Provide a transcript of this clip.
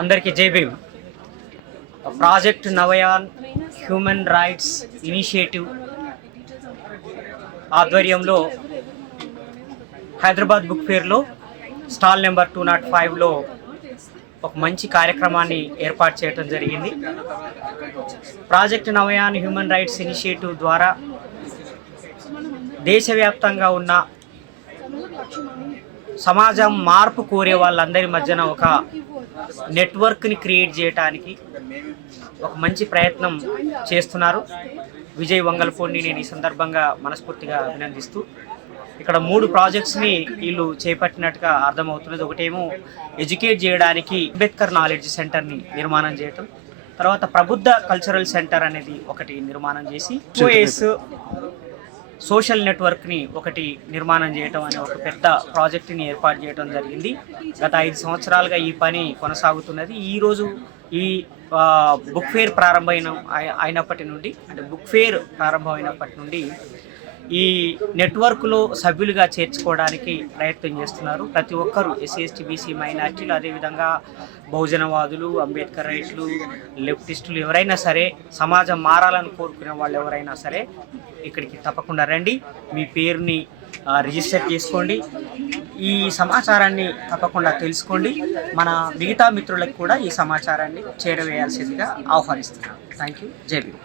అందరికీ Jai Bhim. Project Navayan human rights initiative ఆధ్వర్యంలో Hyderabad book ఫేర్లో స్టాల్ నెంబర్ 205లో ఒక మంచి కార్యక్రమాన్ని ఏర్పాటు చేయడం జరిగింది. Project Navayan human rights initiative ద్వారా దేశవ్యాప్తంగా ఉన్న సమాజం మార్పు కోరే వాళ్ళందరి మధ్యన ఒక నెట్వర్క్ని క్రియేట్ చేయడానికి ఒక మంచి ప్రయత్నం చేస్తున్నారు. విజయ్ వంగల్పూడిని నేను ఈ సందర్భంగా మనస్ఫూర్తిగా అభినందిస్తూ, ఇక్కడ 3 ప్రాజెక్ట్స్ని వీళ్ళు చేపట్టినట్టుగా అర్థమవుతున్నది. ఒకటేమో ఎడ్యుకేట్ చేయడానికి అంబేద్కర్ నాలెడ్జ్ సెంటర్ని నిర్మాణం చేయటం, తర్వాత ప్రబుద్ధ కల్చరల్ సెంటర్ అనేది ఒకటి నిర్మాణం చేసి ఓఎస్ సోషల్ నెట్వర్క్ని ఒకటి నిర్మాణం చేయటం అనే ఒక పెద్ద ప్రాజెక్టుని ఏర్పాటు చేయడం జరిగింది. గత 5 సంవత్సరాలుగా ఈ పని కొనసాగుతున్నది. ఈరోజు ఈ బుక్ ఫేర్ అయినప్పటి నుండి ఈ నెట్వర్క్లో సభ్యులుగా చేర్చుకోవడానికి ప్రయత్నం చేస్తున్నారు. ప్రతి ఒక్కరూ ఎస్సీ బీసీ మైనార్టీలు, అదేవిధంగా బహుజనవాదులు, అంబేద్కర్ రైట్లు, లెఫ్టిస్టులు ఎవరైనా సరే, సమాజం మారాలని కోరుకునే వాళ్ళు ఎవరైనా సరే ఇక్కడికి తప్పకుండా రండి. మీ పేరుని రిజిస్టర్ చేసుకోండి. ఈ సమాచారాన్ని తప్పకుండా తెలుసుకోండి. మన మిగతా మిత్రులకు కూడా ఈ సమాచారాన్ని చేరవేయాల్సిందిగా ఆహ్వానిస్తున్నాను. Thank you. జై భీమ్.